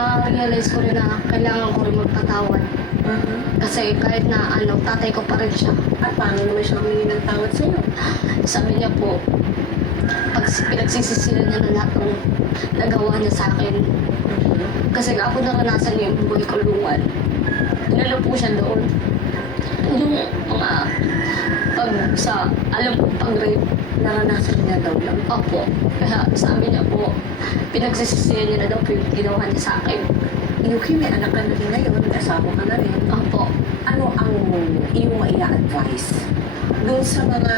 na-realize ko rin na kailangan ko rin magpatawad. Kasi kahit na tatay ko pa rin siya. At paano naman siya humingi ng tawad sa'yo? Sabi niya po, pag pinagsisisilan niya na lahat ng nagawa niya sa akin. Kasi nga ako naranasan niya yung buhay kulungan. Lalo po siya doon. Yung mga pag-rape, Naranasan niya daw lang. opo. Kaya sabi niya po, pinagsisisihan niya na daw po yung ginawa niya sa akin. Yuki, may anak ka na rin ngayon, asawa ka na rin. Opo. Ano ang iyong maia-advise doon sa mga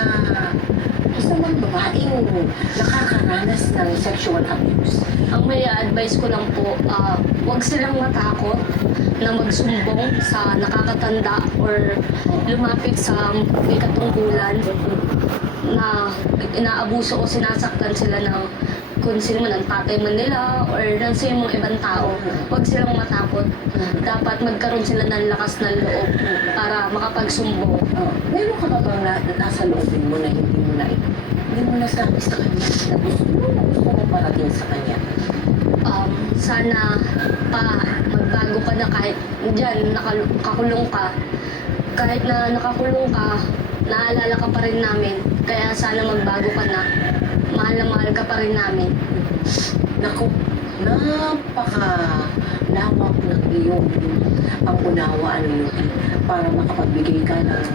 babaeng nakakaranas ng sexual abuse? Ang may advice ko lang po, huwag silang matakot na magsumbong sa nakakatanda or lumapit sa may katungkulan na inaabuso o sinasaktan sila ng kung sino man ang tatay man nila or ng sino mong ibang tao. Huwag silang matakot. Dapat magkaroon sila ng lakas ng loob para makapagsumbong. Meron ka ba bang nasa loobin mo na hindi mo nasabi sa kanya na gusto mo parating sa kanya? Sana magbago ka na kahit dyan nakakulong ka. Kahit na nakakulong ka, naalala ka pa rin namin. Kaya sana magbago ka na. Mahal na mahal ka pa rin namin. Naku, napaka-lawak ng iyong pangunawaan mo para makapagbigay ka ng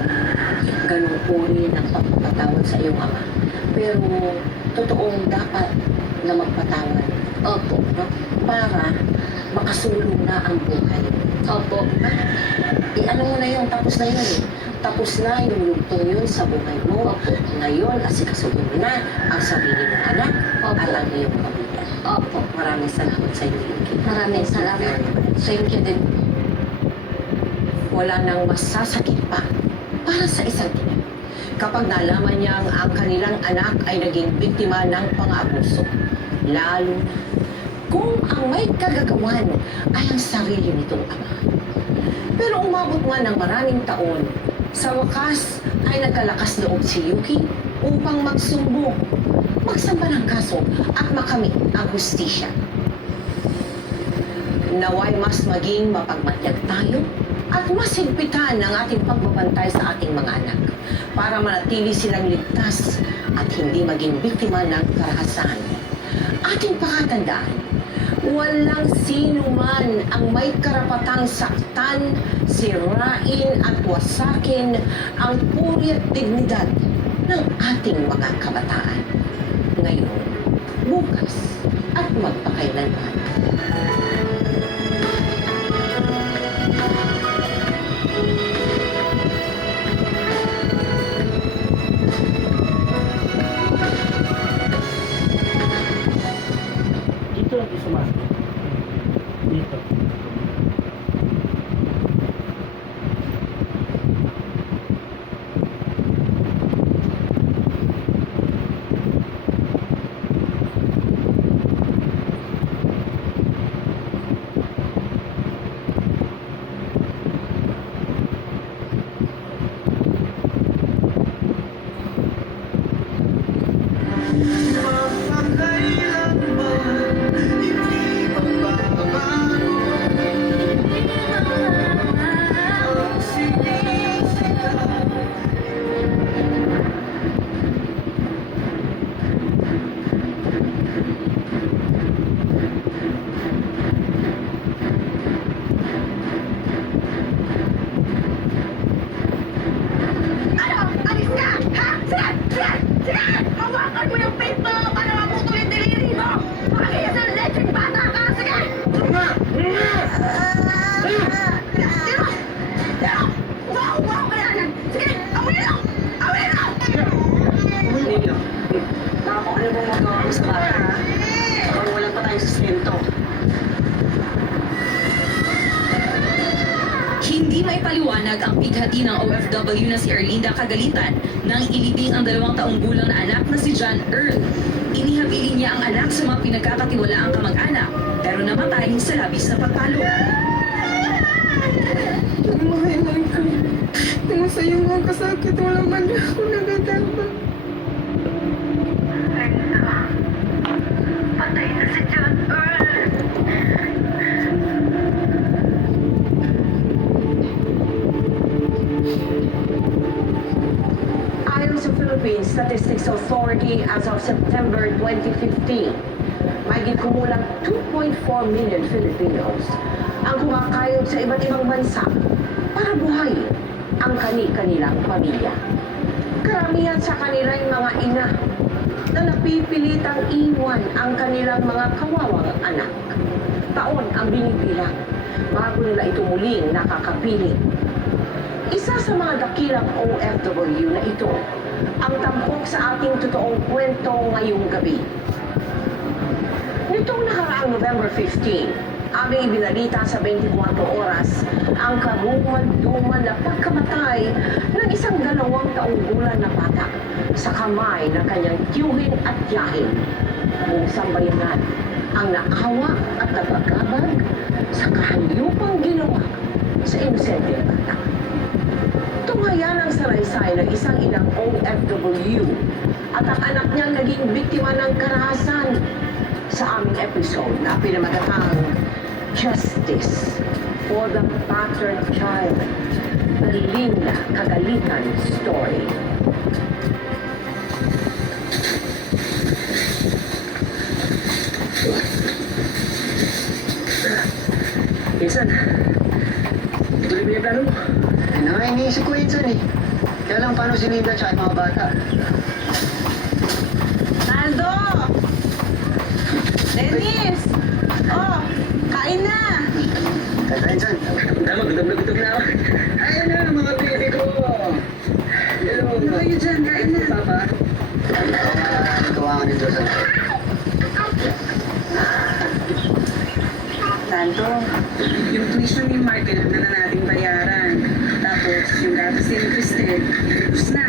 ganong uri ng pagpapatawad sa iyong ama. Pero totoong dapat na magpatawad. Opo. No? Para makasulong na ang buhay. Opo. Ano mo na yun, tapos na yun eh. Tapos na yung lugtong yun sa buhay mo. Ngayon, asikasuhin mo na ang sarili mong anak at ang iyong pamilya. Opo. Maraming salamat sa iyo, Yuki. Maraming salamat. Thank you din. Wala nang masasakit pa para sa isang ina kapag nalaman niyang ang kanilang anak ay naging biktima ng pang-aabuso. Lalo kung ang may kagagawan ay ang sarili nitong ama. Pero umabot man ng maraming taon, sa wakas ay nagkalakas loob si Yuki upang magsumbong, magsamba ng kaso at makamit ang hustisya. Naway mas maging mapagmatyag tayo at mas higpitan ang ating pagbabantay sa ating mga anak para manatili silang ligtas at hindi maging biktima ng karahasan. Ating pakatandaan, walang sino man ang may karapatang saktan, sirain at wasakin ang puri at dignidad ng ating mga kabataan. Ngayon, bukas at magpakailanman. Dito ang sumasok. Dito. Hawakan mo yung paint mo para maputol yung deliri mo! Pakaya sa electric bata ka! Sige! Tira! Wow ka na yan! Sige! Awin mo! Awin mo! Ninyo, ako ano bang magawa ko sa bahay, ha? Saka wala pa tayong sustento. Hindi may paliwanag ang pighati ng OFW na si Erlinda Kagalitan nang ilibing ang 2 taong gulang na anak na si John Earl. Inihabilin niya ang anak sa mga pinagkakatiwalaang kamag-anak pero namatay sa labis na pagpalo. Nagmahalan ka. Nung sa iyong mga kasakit, wala man ako nagatanda. Patay na si John Earl! Philippine Statistics Authority as of September 2015, mahigit kumulang 2.4 million Filipinos ang kumakayod sa iba't ibang bansa para buhayin ang kani-kanilang pamilya. Karamihan sa kanilang mga ina na napipilitang iwan ang kanilang mga kawawang anak. Taon ang binibilang bago nila ito muling nakakapiling. Isa sa mga dakilang OFW na ito ang tampok sa ating totoong kwento ngayong gabi. Nitong nakaraang November 15, aming ibinalita sa 24 oras ang karuman-duman na pagkamatay ng isang 2 taong gulang na bata sa kamay ng kanyang tiyuhin at tiyahin. Buong sambayanan ang naawa at nabagabag sa kahayupang ginawa sa inosenteng bata. Tunghayan ang salaysay ng isang inang OFW at ang anak niyang naging biktima ng karahasan sa aming episode na pinamagatang Justice for the Battered Child, the Linda Kagalitan Story. Insan, tuloy mo yung plano mo. Ano nga iniisip ko Insan eh. Kaya lang paano si Linda at mga bata? Naldo! Dennis! Oh, kain na! Kaya Insan. Tama, gutom na ako. Ayun na mga baby ko. Hello. Ano kayo dyan? Kain na. Papa. Nagawa ka nito sa... Naldo, yung tuition ni Mark, kailangan na nating bayaran. Tapos, yung gastos ni Cristel, tapos na.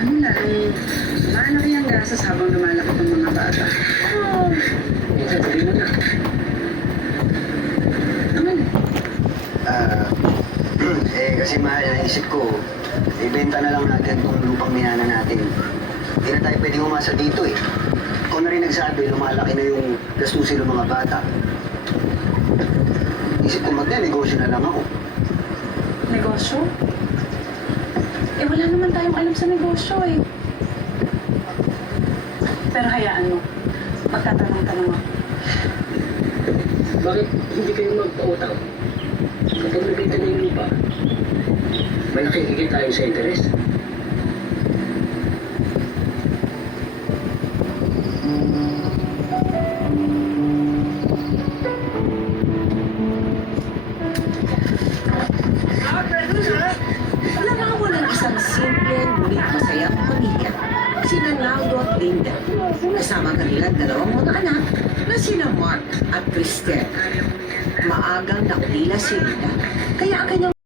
Alam mo, lalong malaki ang gastos habang lumalaki ng mga bata. Insan, tuloy mo na. Naman, Kasi mahal, naisip ko, ibenta na lang natin itong lupang minana natin. Hindi na tayo pwedeng umasa dito eh. Ikaw na rin nagsabi, lumalaki na yung gastusin ng mga bata. Isip ko magne-negosyo na lang ako. negosyo? Eh, wala naman tayong alam sa negosyo eh. Pero hayaan mo, magtatanong-tanong ako. Bakit hindi kayo magpautang? Kapag nabita na yung lupa, malaki higit tayo sa interes. Larawan ng isang simple ngunit masayang pamilya, sina Naldo at Linda, kasama kanilang 2 mga anak na sina Mark at Cristel. Maagang naulila si Linda, kaya ang kanyang